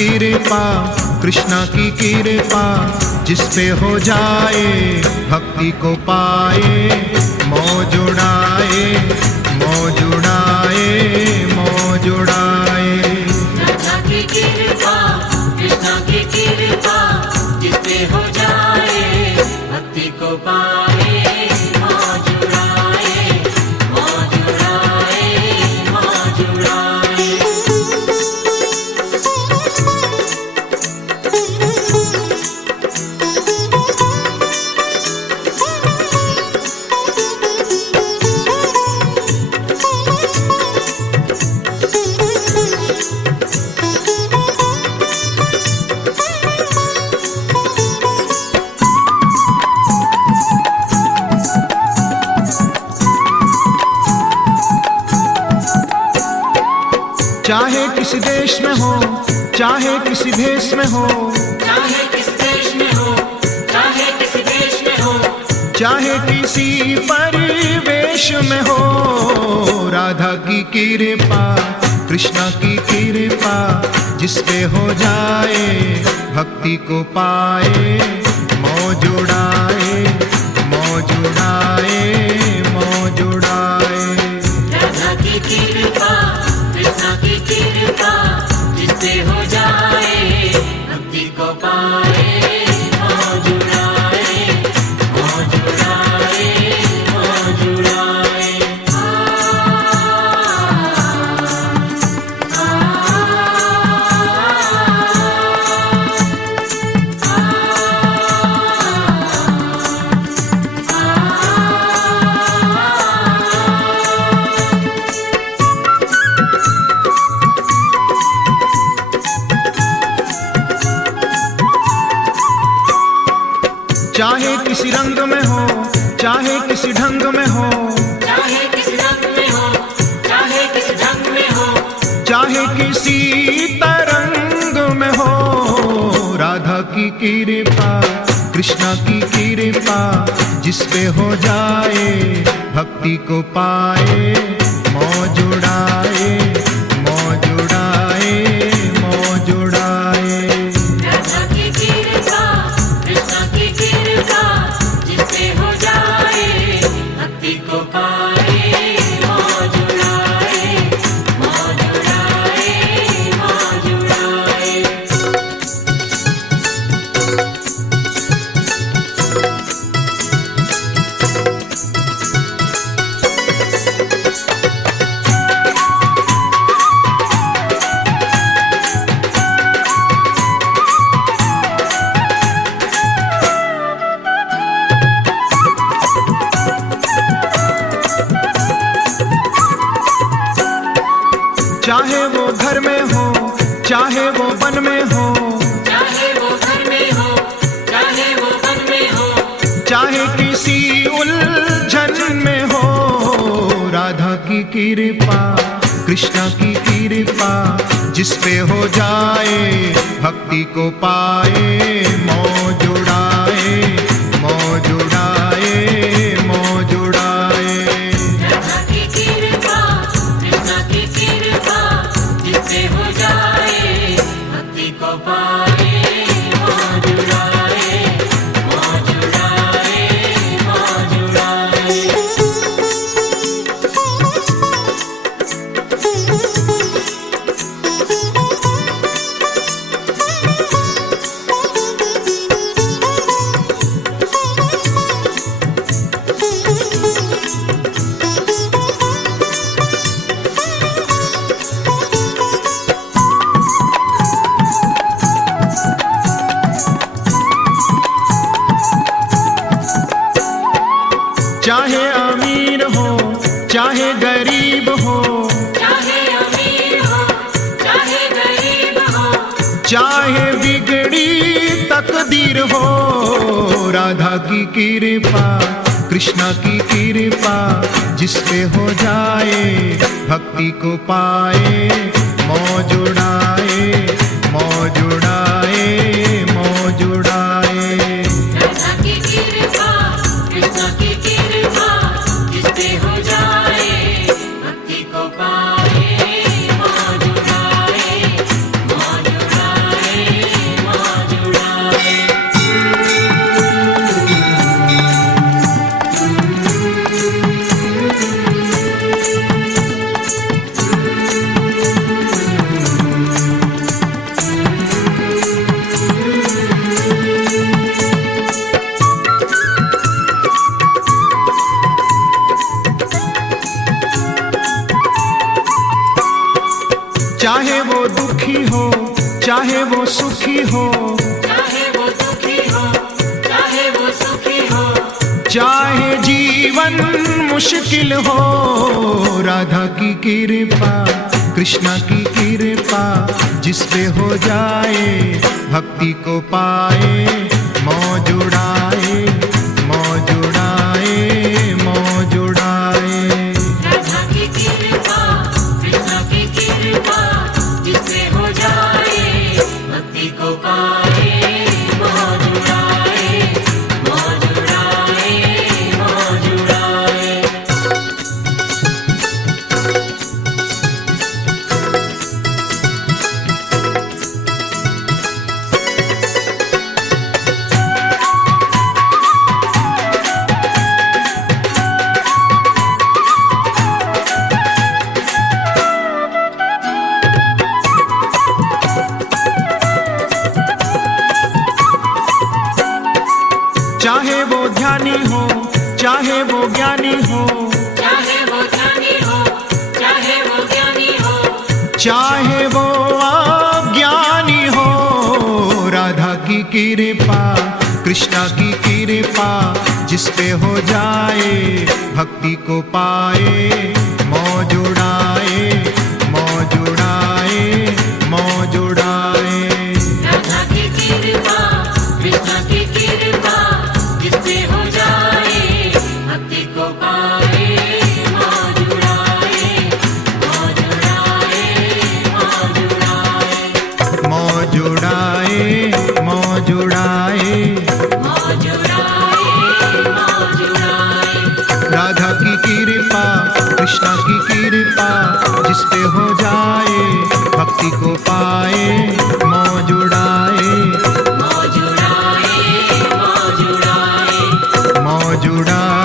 कृपा, कृष्णा की कृपा, जिस पे हो जाए भक्ति को पाए। मौज उड़ाए, मौज उड़ाए, मौज उड़ाए। राधा की कृपा, कृष्णा की कृपा, जिस पे हो जाए भक्ति को पाए। मौज उड़ाए, मौज उड़ाए, मौज उड़ाए। चाहे किसी देश में हो, चाहे किसी भेष में हो, चाहे किस देश में हो, चाहे किस देश में हो, चाहे किसी परिवेश में हो। राधा की कृपा, कृष्णा की कृपा, जिस पे हो जाए भक्ति को पाए। मौज उड़ाए, मौज उड़ाए, मौज उड़ाए। राधा की कृपा, कृष्णा की कृपा, जिस पे हो जाए भक्ति को पाए। मौज उड़ाए, मौज उड़ाए, मौज उड़ाए। चाहे किसी रंग में हो, चाहे किसी ढंग में हो, चाहे किस रंग में हो, चाहे किस ढंग में हो, चाहे किसी तरंग में हो। राधा की कृपा, कृष्णा की कृपा, जिस पे हो जाए भक्ति को पाए। मौज उड़ाए, मौज उड़ाए, मौज उड़ाए। राधा की कृपा, कृष्णा की कृपा, जिस पे हो जाए भक्ति को पाए। मौज उड़ाए, मौज उड़ाए, मौज उड़ाए। चाहे वो घर में हो, चाहे वो वन में हो, चाहे वो घर में हो, चाहे वो वन में हो, चाहे किसी उलझन में हो। राधा की कृपा, कृष्णा की कृपा, जिस पे हो जाए भक्ति को पाए। मौज उड़ाए, मौज उड़ाए, मौज उड़ाए। राधा की कृपा, कृष्णा की कृपा, जिस पे हो जाए भक्ति को पाए। मौज उड़ाए, मौज उड़ाए, मौज उड़ाए। चाहे अमीर हो, चाहे गरीब हो, चाहे अमीर हो, चाहे गरीब हो, चाहे बिगड़ी तकदीर हो। राधा की कृपा, कृष्णा की कृपा, जिस पे हो जाए भक्ति को पाए। मौज उड़ाए, मौज उड़ाए, मौज उड़ाए। राधा की कृपा, कृष्णा की कृपा, जिस पे हो जाए भक्ति को पाए। मौज उड़ाए, मौज उड़ाए। मुश्किल हो, राधा की कृपा कृष्णा की कृपा जिस पे हो जाए भक्ति को पाए, मौज उड़ाए मौज उड़ाए मौज उड़ाए। राधा की कृपा कृष्णा की कृपा जिससे हो जाए भक्ति को पाए, मौज उड़ाए मौज उड़ाए मौज उड़ाए। चाहे वो ध्यानी हो चाहे वो ज्ञानी हो, चाहे वो ज्ञानी हो चाहे वो ज्ञानी हो, चाहे वो अज्ञानी हो, राधा की कृपा कृष्णा की कृपा जिस पे हो जाए भक्ति को पाए, मौज उड़ाए मौज उड़ाए मौज उड़ाए। राधा की कृपा कृष्णा की कृपा जिससे हो जाए भक्ति को पाए, मौज उड़ाए मौज उड़ाए मौज उड़ाए। मौज उड़ाए मौज उड़ाए मौज उड़ाए मौज उड़ाए। राधा की कृपा कृष्णा की कृपा जिस पे हो जाए भक्ति को पाए, मौज उड़ाए मौज उड़ाए मौज उड़ाए। मौज उड़ाए।